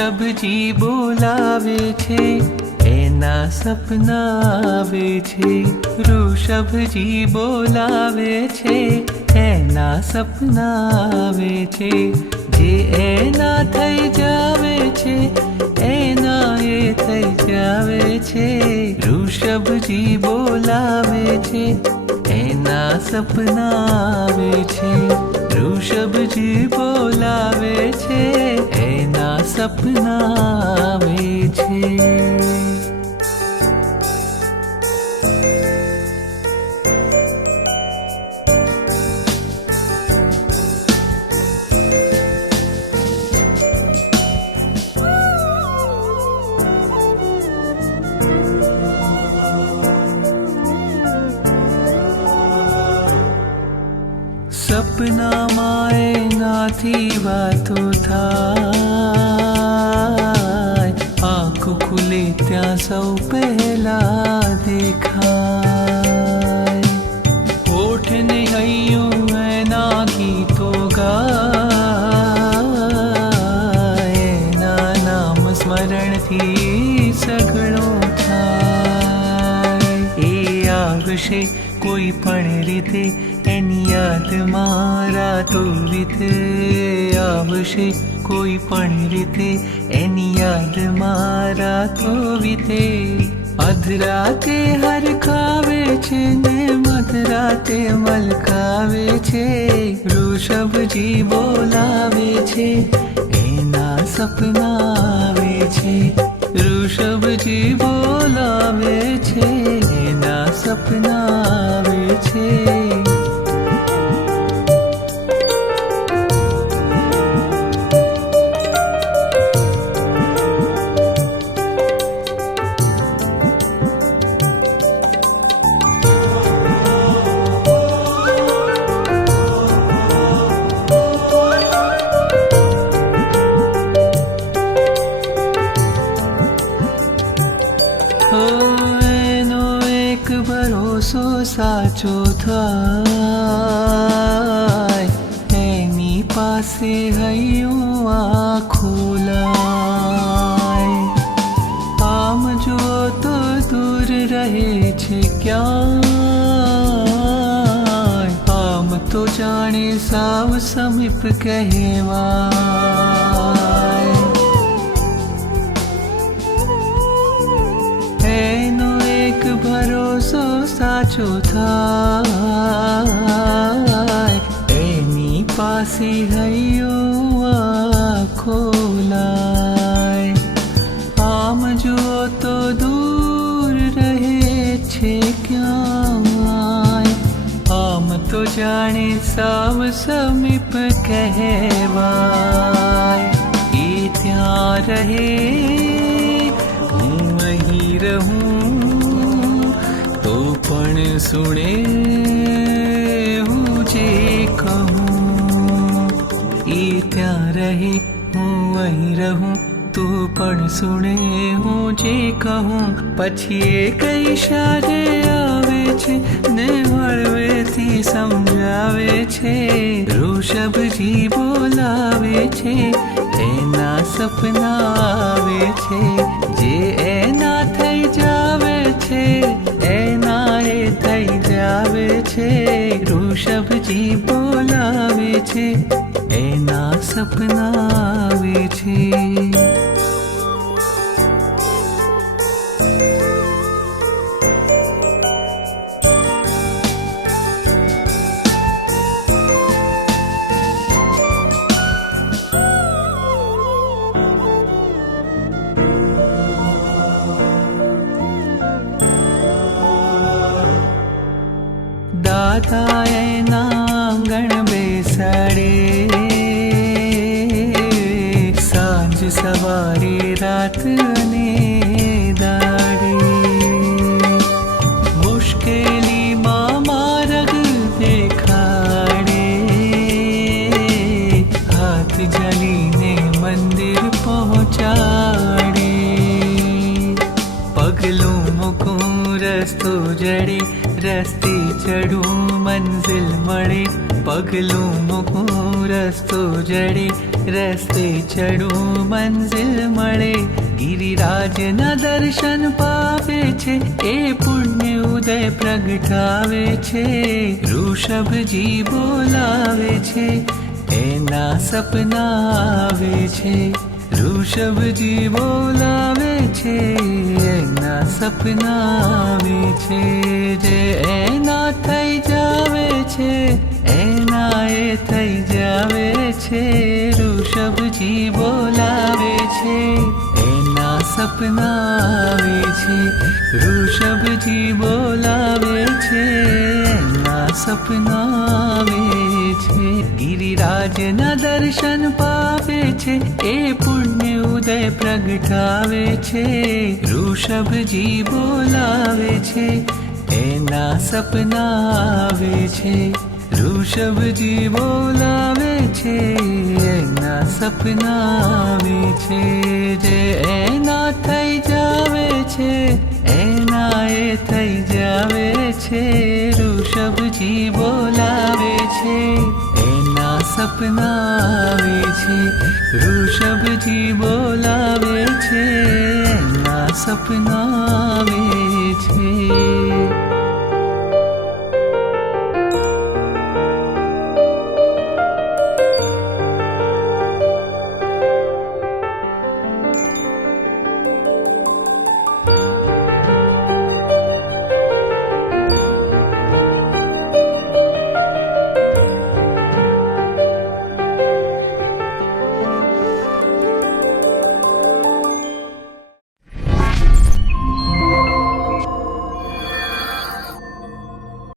ઋષભજી બોલાવે છે એના સપના આવે છે ઋષભજી બોલાવે છે એના સપના આવે છે જે એના થઈ જાવે છે એના એ થઈ જાવે છે ઋષભજી બોલાવે છે એના સપના આવે છે ઋષભજી બોલાવે છે એના સપના આવે છે સપનામાં એનાથી વાતો થાય આંખ ખુલે ત્યાં સૌ પહેલા દેખાય હોઠને હૈયું એના ગીતો ગાય એના નામ સ્મરણથી સઘળો થાય એ આવશે કોઈ પણ રીતે એની યાદમાં રાતો વીતે આવશે કોઈ પણ રીતે એની યાદમાં રાતો વીતે અધરાતે હરખાવે છે ને મધરાતે મલકાવે છે ઋષભજી બોલાવે છે એના સપના આવે છે ઋષભજી બોલાવે છે એના સપના આવે છે એનો એક ભરોસો સાચો થાય એની પાસે હૈયું આખો લાય આમ જુઓ તો દૂર રહે છે ક્યાં આમ તો જાણે સાવ સમીપ કહેવાય એનો એક ભરોસો સાચો થાય એની પાસે હૈયું આખો લાય આમ જુઓ તો દૂર રહે છે ક્યાં આમ તો જાણે સાવ સમીપ કહેવાય એ ત્યાં રહે રહું તો પણ સુણે હું જે કહું એ ત્યાં રહે હું અહીં રહું તો પણ સુણે હું જે કહું પછી એ કઈ ઈશારે આવે છે ને હળવેથી સમજાવે છે ઋષભજી બોલાવે છે એના સપના આવે છે જે એના થઈ જાવે છે એના એ થઈ જાવે છે ઋષભજી બોલાવે છે એના સપના આવે છે દાદા એના આંગણ બેસાડે સાંજ સવારે રાત અને દાડે મુશ્કેલીમાં માર્ગ દેખાડે હાથ જલીને મંદિર પહોંચાડે પગલું મૂકું રસ્તો જડે રસ્તે ચડું મંઝિલ મળે, પગલું મૂકું રસ્તો જડે. રસ્તે ચડું મંઝિલ મળે, ગિરિરાજના દર્શન પાવે છે, એ પુણ્ય ઉદય પ્રગટાવે છે. ઋષભજી બોલાવે છે, એના સપના આવે છે. ઋષભજી બોલાવે છે, એના સપના આવે છે. જે એના થઈ જાવે છે, એના એ થઈ જાવે છે. ઋષભજી બોલાવે છે, એના સપના આવે છે. ઋષભજી બોલાવે છે, એના સપના આવે છે. ગિરિરાજના દર્શન પાવે છે, એ પુણ્ય ઉદય પ્રગટાવે છે. ઋષભજી બોલાવે છે, એના સપના આવે છે. ઋષભજી બોલાવે છે, એના સપના આવે છે. જે એના થઈ જાવે છે, એના એ થઈ જાવે છે. ઋષભજી બોલાવે છે, એના સપના આવે છે. ઋષભજી બોલાવે છે, એના સપના આવે